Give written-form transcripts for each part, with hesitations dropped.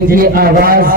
یہ آواز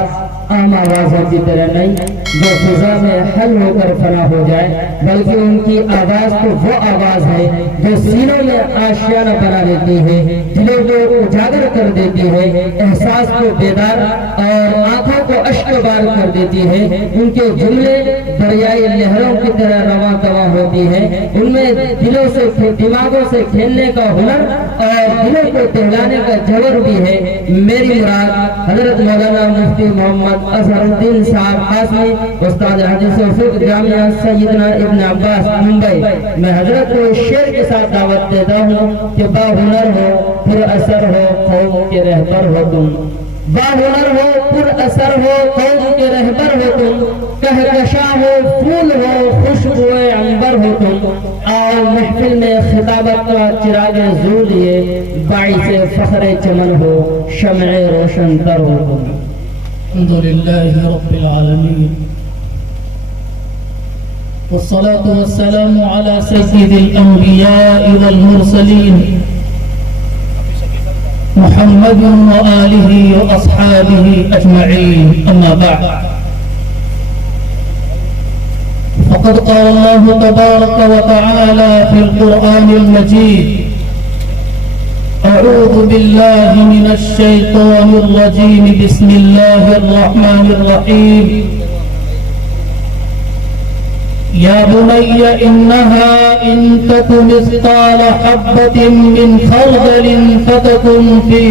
عام آوازوں کی طرح نہیں جو فضا میں حل ہو کر فنا ہو جائے، بلکہ ان کی آواز تو وہ آواز ہے جو سینوں میں آشیانہ بنا دیتی ہے، دلوں کو اجاگر کر دیتی ہے، احساس کو بیدار اور آنکھوں کو اشکبار کر دیتی ہے۔ ان کے جملے دریائی لہروں کی طرح رواں دواں ہوتی ہے، ان میں دلوں سے دماغوں سے کھیلنے کا ہنر اور دلوں کو ٹہلانے کا جوہر بھی ہے۔ میری مراد حضرت مولانا مفتی محمد اظہر الدین صاحب قاسمی، استاد حدیث و فقہ جامعہ سیدنا ابن عباس ممبئی، میں حضرت کو شعر کے ساتھ دعوت دیتا ہوں کہ با ہنر ہو پر اثر ہو قوم کے رہبر ہو تم، با ہنر ہو پر اثر ہو قوم کے رہبر ہو تم، کہکشاں ہو پھول ہو خوشبوئے عنبر ہو تم، آؤ محفل میں خطابت کا چراغ زور لیے، باعث فخر چمن ہو شمع روشن تر ہو تم۔ الحمدللہ رب العالمین والصلاة والسلام على سيد الأنبياء والمرسلين محمد وآله وأصحابه أجمعين، أما بعد، فقد قال الله تبارك وتعالى في القرآن المجيد: أعوذ بالله من الشيطان الرجيم، بسم الله الرحمن الرحيم. يا بني إنها إن تك مثقال حبة من خردل فتكن في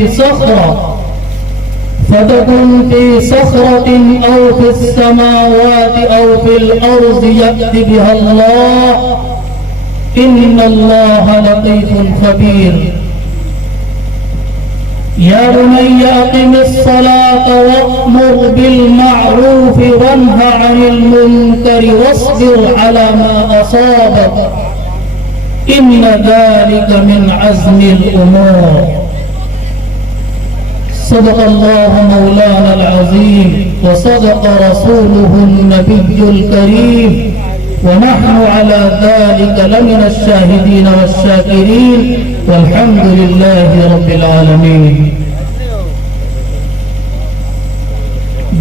صخرة أو في السماوات أو في الأرض يأت بها الله إن الله لطيف خبير. يا بني أقم الصلاة وأمر بالمعروف وانه عن المنكر واصبر على ما أصابك إن ذلك من عزم الأمور. صدق الله مولانا العظيم وصدق رسوله النبي الكريم ونحن على ذلك لمن الشاهدين والشاكرين والحمد لله رب العالمين.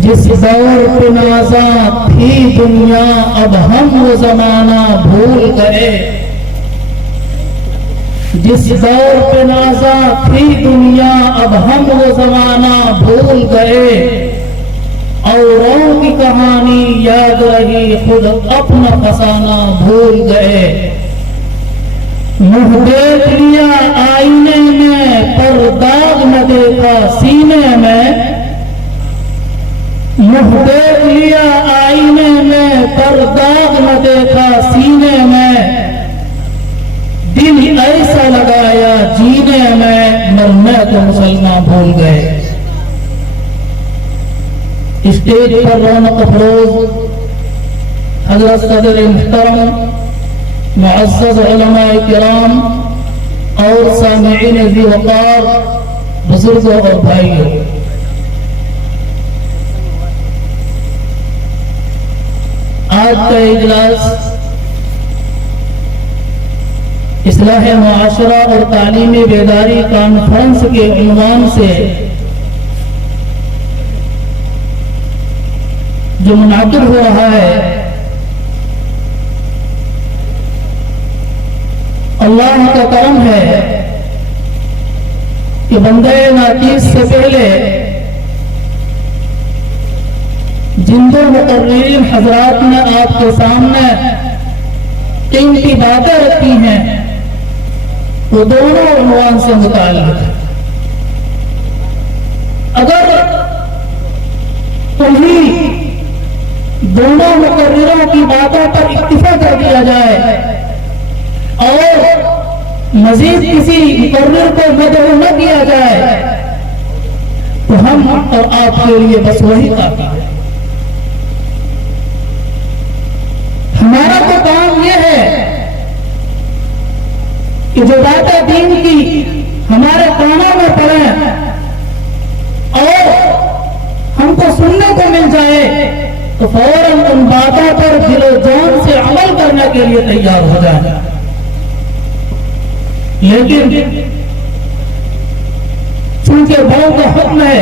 جس دور پہ نازاں تھی دنیا اب ہم وہ زمانہ بھول گئے، جس دور پہ نازاں تھی دنیا اب ہم وہ زمانہ بھول گئے، اوروں کی کہانی یاد رہی خود اپنا فسانہ بھول گئے. منہ دیکھ لیا آئینے میں پر داغ نہ دیکھا سینے میں، منہ دیکھ لیا آئینے میں پر داغ نہ دیکھا سینے میں، دل ایسا لگایا جینے میں مرنے کو مسلمان بھول گئے. اسٹیج پر رونق افروز حضرت صدر محترم معزز علماء کرام اور سامعین ذی وقار بزرگوں اور بھائیوں، آج کا اجلاس اصلاح معاشرہ اور تعلیمی بیداری کانفرنس کے عنوان سے جو منعقد ہو رہا ہے، اللہ کا کرم ہے کہ بندے ناچیز سے پہلے جن دو مقررین حضرات نے آپ کے سامنے قیمتی باتیں رکھی ہیں وہ دونوں عنوان سے متعلق ہے. اگر انہیں دونوں مقرروں کی باتوں پر اکتفا کر دیا جائے اور مزید کسی مقرر کو مدعو نہ کیا جائے تو ہم اور آپ کے لیے بس وہی کافی ہے. ہمارا تو کام یہ ہے کہ جو باتیں دین کی ہمارے کانوں میں پڑیں اور ہم کو سننے کو مل جائے تو فوراً ان باتوں پر دل و جان سے عمل کرنے کے لیے تیار ہو جائے. لیکن چونکہ بڑوں کا حکم ہے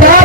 4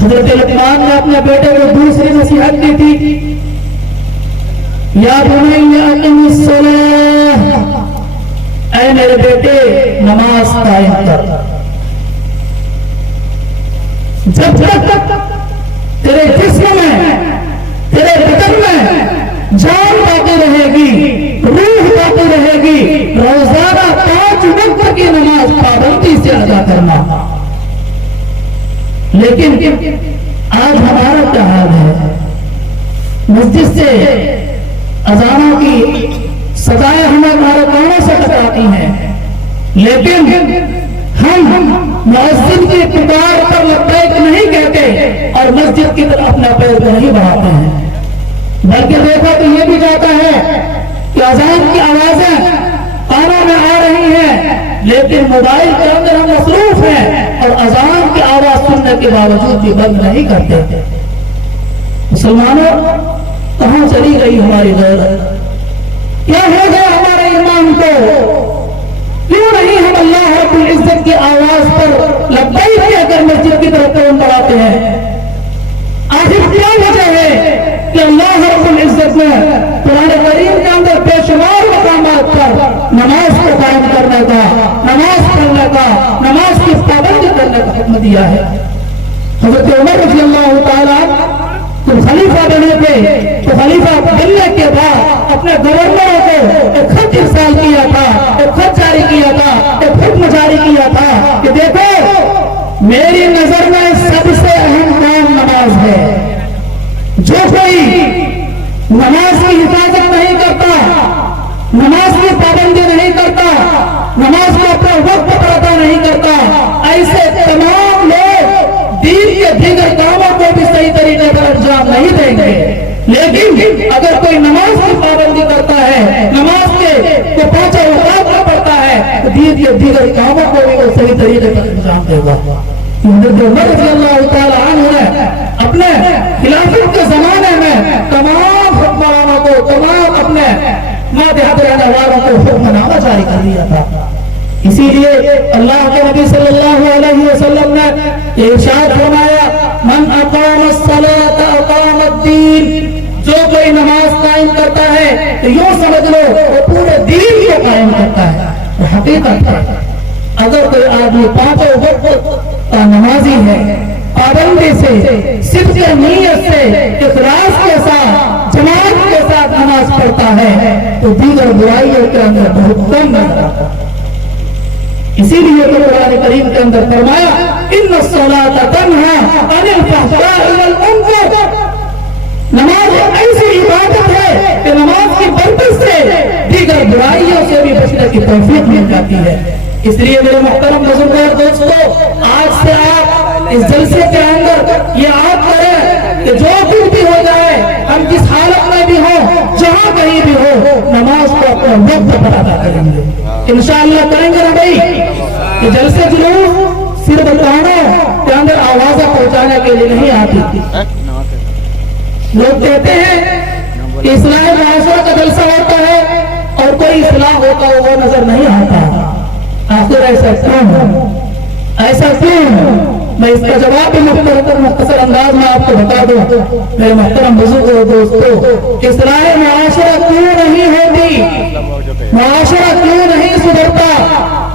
حضرت لقمان نے اپنے بیٹے کو دوسری نصیحت دی تھی، یا بنی اقم الصلاۃ، اے میرے بیٹے نماز قائم کر، جب تک تیرے جسم میں تیرے بدن میں جان باقی رہے گی، روح باقی رہے گی، روزانہ 5 وقت کی نماز پابندی سے ادا کرنا۔ لیکن آج ہمارا کیا حال ہے؟ مسجد سے اذانوں کی سزائیں ہمیں ہمارے کانوں سے ٹکراتی ہیں، لیکن ہم مؤذن کی پکار پر لبیک نہیں کہتے اور مسجد کی طرف اپنا پیر نہیں بڑھاتے ہیں، بلکہ دیکھا تو یہ بھی جاتا ہے کہ اذان کی آوازیں کانوں میں آ رہی ہیں لیکن موبائل کے اندر ہم مصروف ہیں اور اذان کی آواز سننے کے باوجود بھی بند نہیں کرتے۔ مسلمانوں، کہاں چلی گئی ہماری غیرت؟ کیا ہو گیا ہمارے ایمان کو؟ کیوں نہیں ہم اللہ رب العزت کی آواز پر لبیک کہہ کر مسجد کی طرف قدم بڑھاتے ہیں؟ آخر کیا وجہ ہے کہ اللہ رب العزت نے قرآن کریم کے اندر بے شمار مقامات پر نماز کو قائم کرنے کا، نماز پڑھنے کا، نماز کی پابندی کرنے کا حکم دیا ہے؟ حضرت عمر رضی اللہ تعالیٰ جب خلیفہ بنے تھے تو خلیفہ بننے کے بعد اپنے گورنروں کو ایک خط ارسال کیا تھا، ایک خط جاری کیا تھا، ایک حکم جاری کیا تھا کہ دیکھو میری نظر میں سب سے اہم کام نماز ہے، جو کوئی نماز کی حفاظت نہیں کرتا، نماز کی پابندی نہیں کرتا، نماز کو اپنا وقت پر ادا نہیں کرتا، ایسے تمام لوگ دین کے دیگر کاموں کو بھی صحیح طریقے پر انجام نہیں دیں گے۔ لیکن اگر کوئی نماز کی پابندی کرتا ہے، نماز کے کو 5 اوقات میں پڑھتا ہے تو دین کے دیگر کاموں کو بھی وہ صحیح طریقے پر انجام دے گا۔ حضرت عمر رضی اللہ تعالیٰ عنہ نے اپنے خلافت کے زمانے میں تمام حکمرانوں کو، تمام اپنے ماتحت رہنے والوں کو حکم نامہ جاری کر دیا تھا۔ اسی لیے اللہ کے نبی صلی اللہ علیہ وسلم نے ارشاد فرمایا، من اقام الصلاۃ اقام الدین، جو کوئی نماز قائم کرتا ہے تو یوں سمجھ لو وہ پورے دین کو قائم کرتا ہے۔ وہ حقیقت ہے اگر کوئی آدمی 5 وقت کا نمازی ہے، پابندی سے، صدق نیت سے، اخلاص کے ساتھ، جماعت کے ساتھ نماز پڑھتا ہے تو دیگر برائیوں کے اندر بہت کم نظر آتا ہے۔ اسی لیے تو قرآن کریم کے اندر فرمایا، ان الصلاۃ تنہی عن الفحشاء والمنکر، نماز ایسی عبادت ہے کہ نماز کی برکت سے دیگر برائیوں سے بھی بچنے کی توفیق مل جاتی ہے۔ اس لیے میرے محترم بزرگوں دوستو، آج سے آپ اس جلسے کے اندر یہ عہد کریں کہ جو کچھ بھی ہو جائے، ہم جس حالت میں بھی ہوں، جہاں کہیں بھی ہو، نماز کو اپنے وقت پر ادا کریں گے، انشاءاللہ کریں گے نا بھائی؟ کہ جلسے جلوس صرف کانوں کے اندر آوازیں پہنچانے کے لیے نہیں آتی۔ لوگ کہتے ہیں کہ اصلاح معاشرہ کا جلسہ ہوتا ہے اور کوئی اصلاح ہوتا وہ نظر نہیں آتا، آخر ایسا کیوں؟ ایسا کیوں؟ میں اس کا جواب بھی مختصر انداز میں آپ کو بتا دوں میرے محترم بزرگوں دوستو، اصلاح معاشرہ کیوں نہیں ہوتی، معاشرہ کیوں نہیں سدھرتا،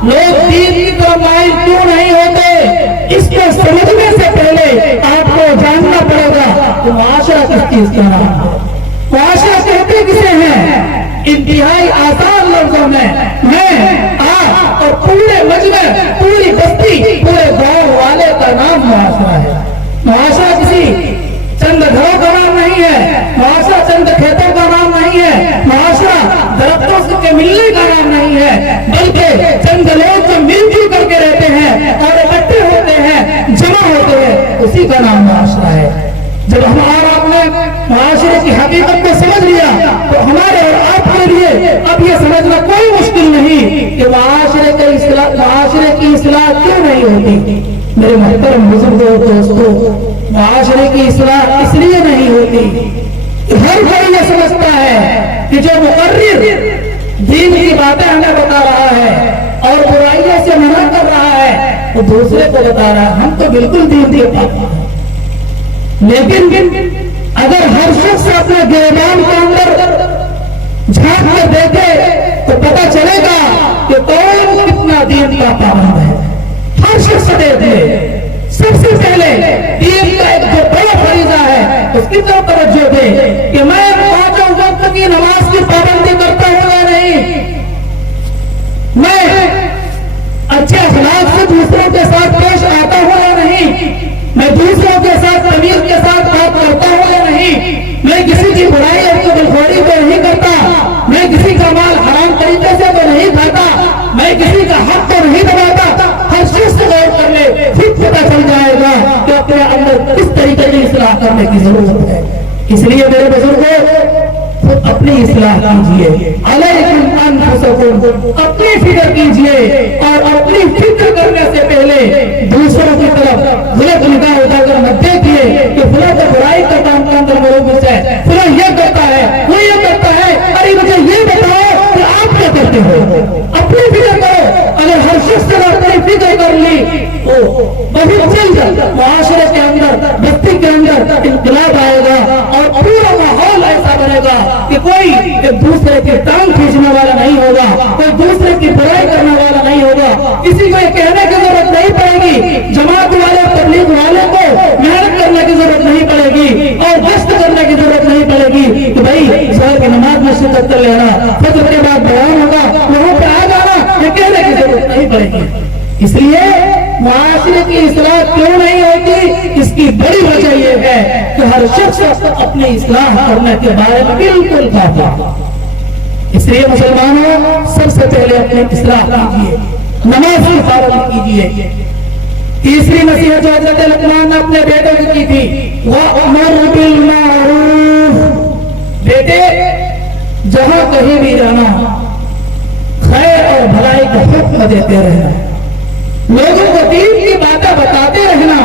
لوگ دین کی طرف مائل کیوں نہیں ہوتے؟ اس کو سمجھنے سے پہلے آپ کو جاننا پڑے گا کہ معاشرہ کس چیز کا نام ہے، معاشرہ کہتے کسے ہیں؟ انتہائی آسان لفظوں میں آپ اور پورے مجمع، پوری بستی، پورے گاؤں والے کا نام معاشرہ ہے۔ معاشرہ کسی چند گھروں کا نام نہیں ہے، معاشرہ چند کھیتوں کا نام نہیں ہے، معاشرہ درختوں کے ملنے کا نام نہیں ہے، بلکہ چند لوگ جو مل جل کر کے رہتے ہیں اور اکٹھے ہوتے ہیں، جمع ہوتے ہیں، اسی کا نام معاشرہ ہے۔ جب ہمارا آپ نے معاشرے کی حقیقت کو سمجھ لیا تو ہمارے اور آپ کے لیے اب یہ سمجھنا کوئی مشکل نہیں کہ معاشرے کی اصلاح کیوں نہیں ہوتی۔ میرے محترم بزرگوں دوستو، معاشرے کی اصلاح اس لیے نہیں ہوتی کہ ہر کوئی یہ سمجھتا ہے کہ جو مقرر دین کی باتیں ہمیں بتا رہا ہے اور برائیوں سے منع کر رہا ہے وہ دوسرے کو بتا رہا ہے، ہم تو بالکل دین کے پاس ہیں، لیکن اگر ہر شخص اپنے گریبان کے اندر جھانک کر دیکھے تو پتہ چلے گا کہ کون کتنا دین کا پابند ہے. ہر شخص دیکھے سب سے پہلے دین کا ایک جو بڑا فریضہ ہے اس کی طرف توجہ دے کہ میں 5 وقت کی نماز کی پابندی کرتا ہوں یا نہیں, میں اچھے اخلاق سے دوسروں کے ساتھ پیش آتا ہوں یا نہیں, میں دوسروں کے ساتھ تمیز کے ساتھ بات کرتا ہوں یا نہیں, میں کسی کی برائی اور قبلخوری کو نہیں کرتا, میں کسی کا مال حرام طریقے سے تو نہیں کھاتا, میں کسی کا حق تو نہیں دباتا. ہر شخص غور کر لے, پھر پتہ چل جائے گا کہ اپنے اندر کس طریقے کی اصلاح کرنے کی ضرورت ہے. اس لیے میرے بزرگوں خود اپنی اصلاح کیجیے, علیکم انفسکم, اپنی فکر کیجیے اور اپنی فکر کرنے سے پہلے دوسروں کی طرف غلط نگاہ اٹھا کر مت دیکھیے کہ فلاں کا برائی کا کام کے اندر ملوث ہے, فلاں یہ کرتا ہے, وہ یہ کرتا ہے, ارے مجھے یہ بتاؤ کہ آپ کیا کرتے ہو. اپنی فکر کرو. اگر ہر شخص نے اپنی فکر کر لی تو بہت جلد معاشرے کے اندر, بستی کے اندر انقلاب آئے گا اور پورا ماحول ایسا بنے گا کہ کوئی ایک دوسرے کی ٹانگ کھینچنے والا نہیں ہوگا, کوئی دوسرے کی برائی کرنے والا نہیں ہوگا, کسی کو یہ کہنے کی ضرورت نہیں پڑے گی, جماعت والے تبلیغ والے کو محنت کرنے کی ضرورت نہیں پڑے گی اور گشت کرنے کی ضرورت نہیں پڑے گی کہ بھائی ظہر کی نماز میں شرکت کر لینا, فجر کے بعد بیان ہوگا وہاں پہ آ جانا, یہ کہنے کی ضرورت نہیں پڑے گی. اس لیے معاشرے کی اصلاح کیوں نہیں ہوتی, اس کی بڑی وجہ یہ ہے کہ ہر شخص اپنی اصلاح کرنے کے بارے میں بالکل غافل ہے. اس لیے مسلمانوں سب سے پہلے اپنی اصلاح کیجیے, نماز کی پابندی کیجیے. تیسری نصیحت جو حضرت لقمان نے اپنے بیٹے کو کی تھی, وَأْمُرْ بِالْمَعْرُوفِ, بیٹے جہاں کہیں بھی جانا خیر اور بھلائی کا حکم دیتے رہنا, لوگوں کو دین کی باتیں بتاتے رہنا.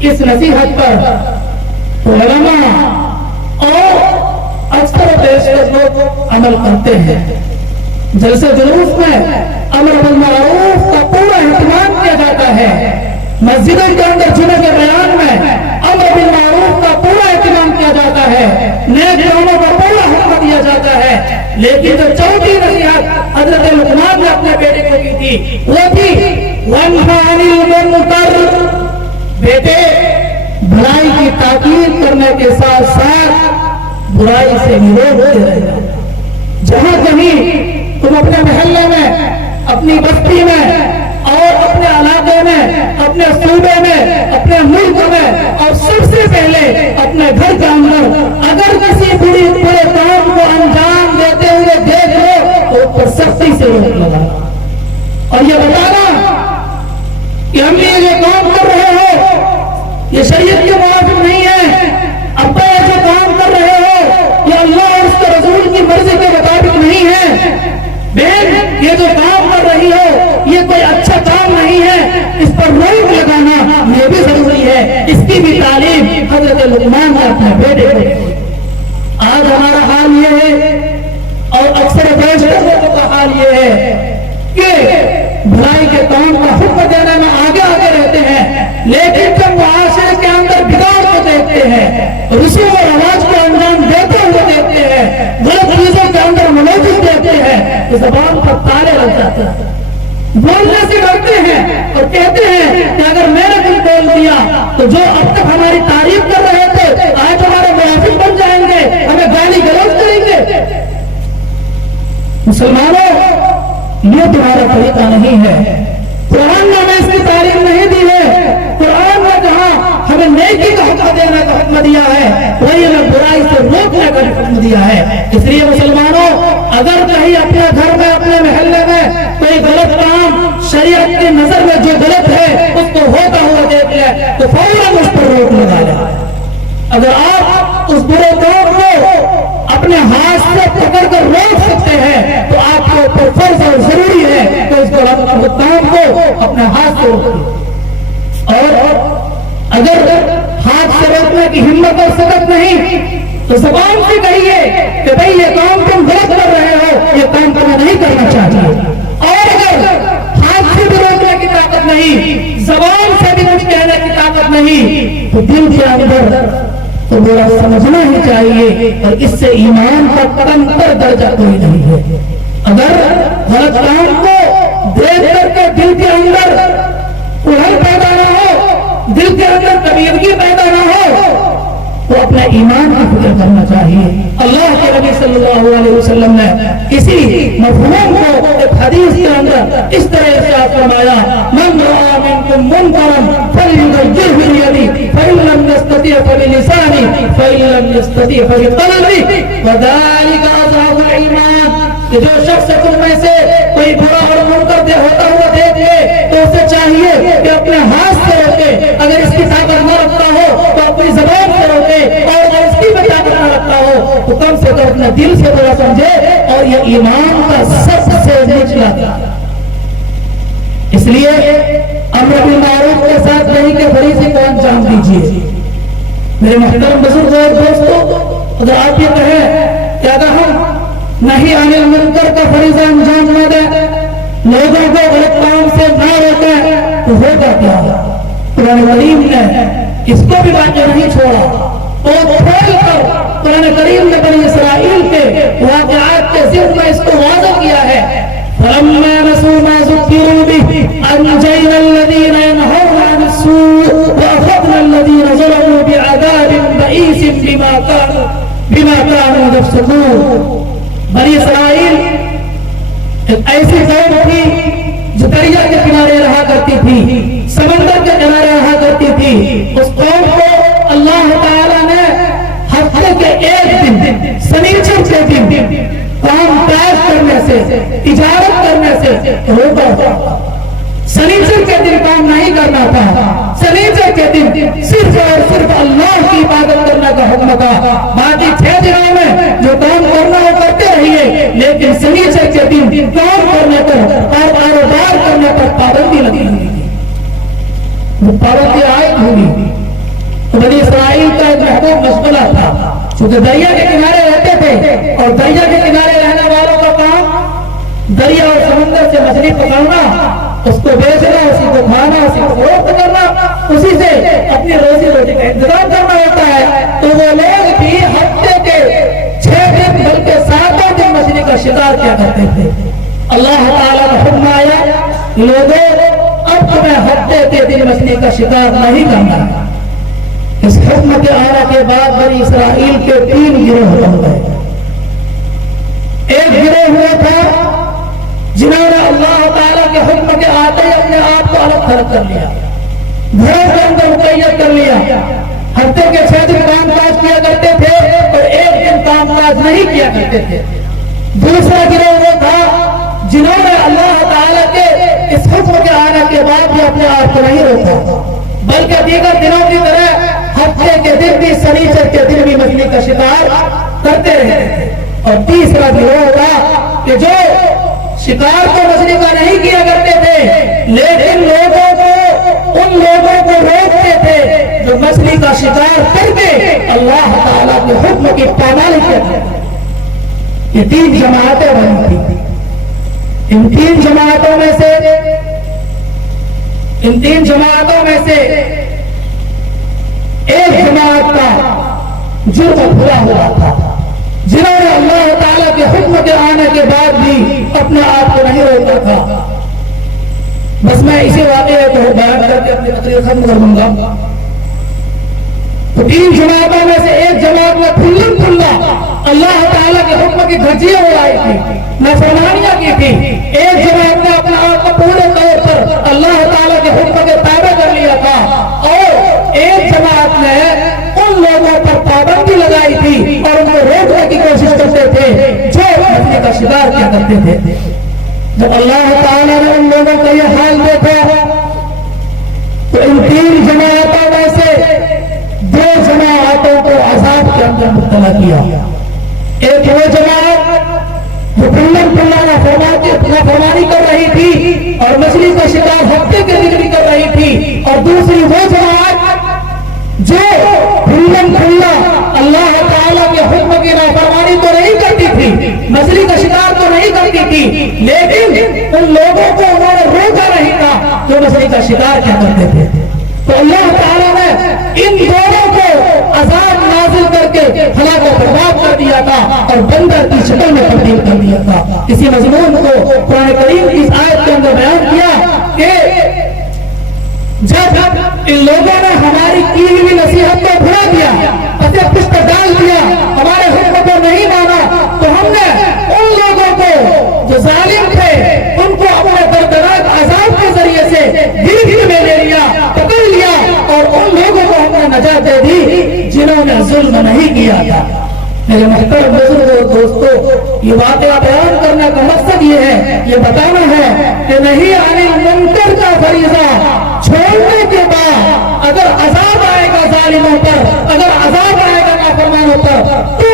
اس نصیحت پر علماء اور اکثر و بیشتر لوگ عمل کرتے ہیں. جلسے جلوس میں امر بالمعروف کا پورا اہتمام کیا جاتا ہے, مسجدوں کے اندر جمعے کے بیان میں امر بالمعروف کا پورا اہتمام کیا جاتا ہے, نیک کاموں کا پورا حکم دیا جاتا ہے. لیکن جو چوتھی نصیحت حضرت لقمان نے اپنے بیٹے کو کی تھی وہ تھی وَانْهَ عَنِ الْمُنكَرِ, بیٹے بھلائی کی تاکید کرنے کے ساتھ ساتھ برائی سے بھی روکتے رہنا. جہاں کہیں تم اپنے محلے میں, اپنی بستی میں اور اپنے علاقے میں, اپنے صوبے میں, اپنے ملک میں اور سب سے پہلے اپنے گھر کے اندر اگر کسی برے کام کو انجام دیتے ہوئے دیکھ لو تو اس پر سختی سے روک لگا اور یہ بتانا کہ ہم یہ کام کر رہے ہو یہ شریعت کے موافق نہیں ہے, ابا یہ جو کام کر رہے ہو یہ اللہ اور اس کے رسول کی مرضی کے مطابق نہیں ہے, بہن یہ جو کام کر رہی ہو یہ کوئی اچھا کام نہیں ہے, اس پر روک لگانا یہ بھی ضروری ہے. اس کی بھی تعلیم حضرت لقمان نے اپنے بیٹے کو. آج ہمارا حال یہ ہے اور اکثر بیشتر لوگوں کا حال یہ ہے کہ بھلائی کے کام کا حکم دینے میں آگے آگے رہتے ہیں, لیکن جب معاشرے کے اندر بگاڑ کو دیکھتے ہیں, رسوم اور رواج کو انجام دیتے ہوئے دیکھتے ہیں, غلط چیزوں کے اندر ملوث دیکھتے ہیں, تو زبان پر تالے لگ جاتے ہیں, بولنے سے ڈرتے ہیں اور کہتے ہیں کہ اگر میں نے کچھ بول دیا تو جو اب تک ہماری تعریف کر رہے تھے آج ہمارے موافق بن جائیں گے, ہمیں گالی گلوچ کریں گے. مسلمانوں یہ تمہارا طریقہ نہیں ہے. قرآن نے ہمیں اس کی تعریف نہیں دی ہے. قرآن نے جہاں ہمیں نیکی کا حکم دینے کا حکم دیا ہے وہی ہمیں برائی سے روکنے کا حکم دیا ہے. اس لیے مسلمانوں اگر کہیں اپنے گھر میں, اپنے محلے میں کوئی غلط کام شریعت کی نظر میں جو غلط ہے اس کو ہوتا ہوا دیکھ لے تو فوراً اس پر روک لگا لے. اگر آپ اس برے کام کو اپنے ہاتھ سے پکڑ کر روک سکتے ہیں تو آپ کے اوپر فرض اور ضروری ہے کہ اس کام کو اپنے ہاتھ سے روکیں. اور اگر ہاتھ سے روکنے کی ہمت اور سبق نہیں تو زبان سے کہیے کہ بھئی یہ کام تم غلط کر رہے ہو, یہ کام تمہیں نہیں کرنا چاہیے. اور اگر ہاتھ سے بھی روکنے کی طاقت نہیں, زبان سے بھی کچھ کہنے کی طاقت نہیں, تو دل کے اندر تو میرا سمجھنا ہی چاہیے، اور اس سے ایمان کا کم تر درجہ کوئی نہیں ہے۔ اگر غلط کام کو دیکھ کر کے دل کے اندر الجھن پیدا نہ ہو، دل کے اندر کبیرگی پیدا نہ ہو، تو اپنے ایمان کی فکر کرنا چاہیے۔ اللہ کے نبی صلی اللہ علیہ وسلم نے اسی مفہوم کو ایک حدیث کے اندر اس طرح ارشاد فرمایا، من رأى منکم منکرا فلیغیرہ بیدہ فإن لم یستطع فبلسانہ فإن لم یستطع فبقلبہ وذلک اضعف الایمان۔ کہ جو شخص تم میں سے کوئی برا اور منکر ہوتا ہوا دیکھ لے تو اسے چاہیے کہ اپنے ہاتھ سے روکے، اگر اس کی طاقت نہ رکھتا ہو تو اپنی زبان سے روکے، اور اگر اس کی بھی طاقت نہ رکھتا ہو تو کم سے کم اپنے دل سے برا سمجھے، اور یہ ایمان کا سب سے نچلا تھا۔ اس لیے امر بالمعروف کے ساتھ نہیں کے فریضے کو انجام دیجیے۔ میرے محترم بزرگ اور دوستو، اگر آپ یہ کہیں کہ اگر ہم نہیں عن المنکر کا فریضہ انجام نہ دیں، لوگوں کو غلط کام سے نہ روکیں، تو ہوگا کیا؟ قرآن کریم نے اس کو بھی باقی نہیں چھوڑا، اور کھول کر قرآن کریم نے بنی اسرائیل کے واقعات کے ذکر میں اس کو واضح کیا ہے۔ فَلَمَّا نَسُوا مَا ذُكِّرُوا بِهِ أَنجَيْنَا الَّذِينَ يَنْهَوْنَ عَنِ السُّوءِ وَأَخَذْنَا الَّذِينَ ظَلَمُوا بِعَذَابٍ بَئِيسٍ بِمَا كَانُوا يَفْسُقُونَ۔ بنی اسرائیل ایک ایسی قوم تھی جو دریا کے کنارے رہا کرتی تھی، سمندر کے کنارے رہا کرتی تھی۔ اس قوم کو اللہ تعالیٰ نے ہفتے کے ایک دن، سنیچر کے دن کام کاج کرنے سے، تجارت کرنے سے روکا۔ سنیچر کے دن کام نہیں کرنا تھا، سنیچر کے دن صرف اور صرف اللہ کی عبادت کرنے کا حکم تھا۔ باقی 6 دنوں میں جو کام کرنا وہ کرتے رہیے، لیکن سنیچر کے دن کام کرنے پر اور کاروبار کرنے پر پابندی لگی ہوئی تھی، وہ پابندی عائد ہوئی۔ تو بنی اسرائیل کا ایک محبوب مشغلہ تھا، چونکہ دریا کے کنارے رہتے تھے، اور دریا کے کنارے رہنے والوں کا کام دریا اور سمندر سے مچھلی پکڑنا، اس کو بیچنا، اسی کو کھانا، اسی کو فروخت کرنا، اسی سے اپنی روزی روٹی کا انتظام کرنا ہوتا ہے۔ تو وہ لوگ بھی ہفتے کے 6 دن بلکہ 7 دن مچھلی کا شکار کیا کرتے تھے۔ اللہ تعالیٰ کا حکم آیا، لوگوں اب تمہیں ہفتے کے دن مچھلی کا شکار نہیں کرنا۔ اس حکم کے آنے کے بعد بنی اسرائیل کے 3 گروہ بن گئے۔ ایک گروہ ہوا تھا جنہوں نے اللہ تعالیٰ کے حکم کے آتے ہی اپنے آپ کو الگ تھلگ کر لیا، گھروں کے اندر مقید کر لیا، ہفتے کے 6 دن کام کاج کیا کرتے تھے اور ایک دن کام کاج نہیں کیا کرتے تھے۔ دوسرا گروہ وہ تھا جنہوں نے اللہ تعالیٰ کے اس حکم کے آنے کے بعد بھی اپنے آپ کو نہیں روکا، بلکہ دیگر دنوں کی طرح ہفتے کے دن بھی، سنیچر کے دن بھی مچھلی کا شکار کرتے رہتے تھے۔ اور تیسرا گروہ تھا کہ جو شکار تو مچھلی کا نہیں کیا کرتے تھے، لیکن ان لوگوں کو روکتے تھے جو مچھلی کا شکار کر کے اللہ تعالیٰ کے حکم کی پامالی کرتے تھے۔ یہ 3 جماعتیں بنی تھی۔ ان 3 جماعتوں میں سے ایک جماعت کا جرم بھرا ہوا تھا، جنہوں نے اللہ تعالیٰ کے حکم کے آنے کے بعد بھی اپنے آپ کو نہیں روکا تھا۔ بس میں اسی واقعے کو بیان کر کے اپنی تقریر ختم کر دوں گا۔ تو 3 جماعتوں میں سے ایک جماعت نے کھلا اللہ تعالیٰ کے حکم کی دھجیاں اڑائی تھی، نافرمانیاں کی تھی۔ ایک جماعت نے اپنے آپ کو پورے طور پر اللہ تعالیٰ کے حکم کے تابع کر لیا تھا، اور ایک جماعت نے ان لوگوں پر پابندی لگائی تھی اور ان کو روکنے کی کوشش کرتے تھے جو مچھلی کا شکار کیا کرتے تھے۔ جب اللہ تعالیٰ نے ان لوگوں کا یہ حال دیکھا تو ان 3 جماعتوں میں سے 2 جماعتوں کو عذاب کے اندر مبتلا کیا۔ ایک وہ جماعت جو نافرمانی کر رہی تھی اور مچھلی کا شکار ہفتے کے دن بھی کر رہی تھی، اور دوسری وہ جماعت جو کھلا اللہ تعالیٰ کے حکم کی نافرمانی تو نہیں کرتی تھی، مچھلی کا شکار تو نہیں کرتی تھی، لیکن ان لوگوں کو انہوں نے روکا نہیں تھا جو مچھلی کا شکار کیا کرتے تھے۔ تو اللہ تعالیٰ نے ان دونوں کو عذاب نازل کر کے ہلاک و برباد کر دیا تھا اور بندر کی شکل میں تبدیل کر دیا تھا۔ اسی مضمون کو قرآن کریم کی اس آیت کے اندر بیان کیا کہ جب ان لوگوں نے ہماری کی ہوئی نصیحت کو بھلا دیا، پتے پشت ڈال دیا، ہمارے حکم کو نہیں مانا، تو ہم نے ان لوگوں کو جو ظالم تھے ان کو اپنے دردناک عذاب کے ذریعے سے گرفت میں لے لیا، پکڑ لیا، اور ان لوگوں کو ہم نے نجات دے دی جنہوں نے ظلم نہیں کیا تھا۔ میرے محترم بزرگ اور دوستو، یہ باتیں بیان کرنے کا مقصد یہ ہے، یہ بتانا ہے کہ نہیں عن المنکر کا فریضہ چھوڑنے کے بعد اگر عذاب آئے گا ظالموں پر، اگر عذاب آئے گا نافرمانوں پر، تو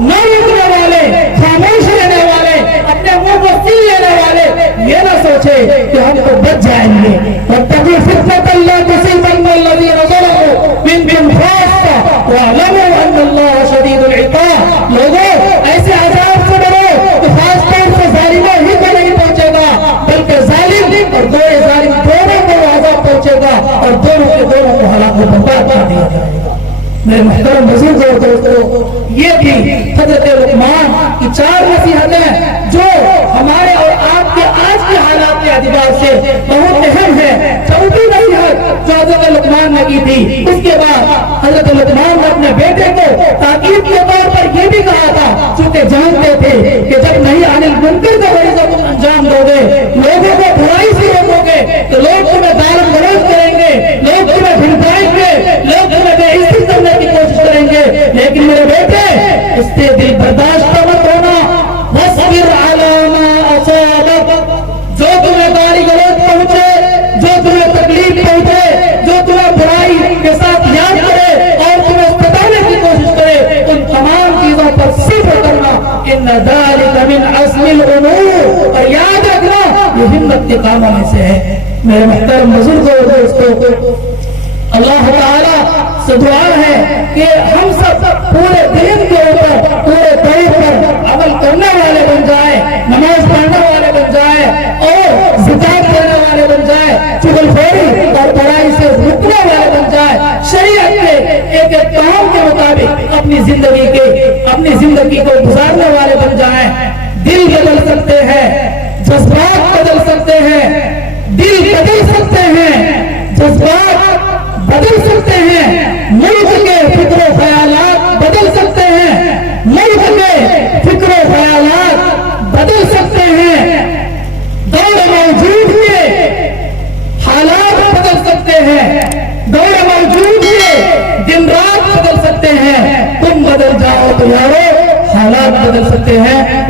نہ رکنے والے، خاموش رہنے والے، اپنے منہ کو سیل لینے والے یہ نہ سوچے کہ ہم تو بچ جائیں گے۔ وَاتَّقُوا فِتْنَةً لَا تُصِيبَنَّ الَّذِينَ ظَلَمُوا مِنكُمْ خَاصَّةً وَاعْلَمُوا أَنَّ اللَّهَ شَدِيدُ الْعِقَابِ۔ لوگوں ایسے عذاب سے ڈرو کہ خاص طور سے ظالموں ہی کو نہیں پہنچے گا، بلکہ ظالم اور غیر ظالم دونوں کو عذاب پہنچے گا اور دونوں کے دونوں کو ہلاک و برباد کر دیا جائے گا۔ میرے محترم بزرگ اور دوستو، یہ تھی حضرت لقمان کی 4 نصیحتیں جو ہمارے اور آپ کے آج کے حالات کے اعتبار سے بہت اہم ہے۔ چوتھی نصیحت جو حضرت لقمان نے کی تھی، اس کے بعد حضرت لقمان نے اپنے بیٹے کو تاکید کے طور پر یہ بھی کہا تھا، چونکہ جانتے تھے کہ جب نہیں عن المنکر کا فریضہ تم انجام دو گے، لوگوں کو برائی سے روکو گے، تو لوگ تمہیں گالی گلوچ کریں گے، لوگ تمہیں بھڑکائیں گے، لوگ تمہیں بے عزت کرنے کی کوشش کریں گے، لیکن میرے بیٹے اس سے دل برداشت مت ہونا۔ وَاصْبِرْ عَلَىٰ مَا أَصَابَكَ، جو تمہیں گالی گلوچ پہنچے، جو تمہیں تکلیف پہنچے، جو تمہیں برائی کے ساتھ یاد کرے اور تمہیں ستانے کی کوشش کرے، ان تمام چیزوں پر صبر کرنا۔ إِنَّ ذَلِكَ مِنْ عَزْمِ الْأُمُورِ، اور یاد رکھنا یہ ہمت کے کاموں میں سے ہے۔ میرے محترم بزرگوں اور دوستوں، اللہ تعالیٰ سے دعا ہے کہ ہم سب پورے دین کے اوپر، پورے طریق پر عمل کرنے والے بن جائیں، نماز پڑھنے والے بن جائیں اور زکات دینے والے بن جائیں، چغل خوری اور برائی سے رکنے والے بن جائیں، شریعت کے ایک ایک کام کے مطابق اپنی زندگی کو گزارنے والے بن جائیں۔ دل بدل سکتے ہیں، جذبات بدل سکتے ہیں، دل بدل سکتے ہیں، جذبات بدل سکتے ہیں، ملک کے فکر و خیالات بدل سکتے ہیں، ملک کے فکر و خیالات بدل سکتے ہیں، دور موجود کے حالات بدل سکتے ہیں، دور موجود کے دن رات بدل سکتے ہیں۔ تم بدل جاؤ تو یارو، حالات بدل سکتے ہیں۔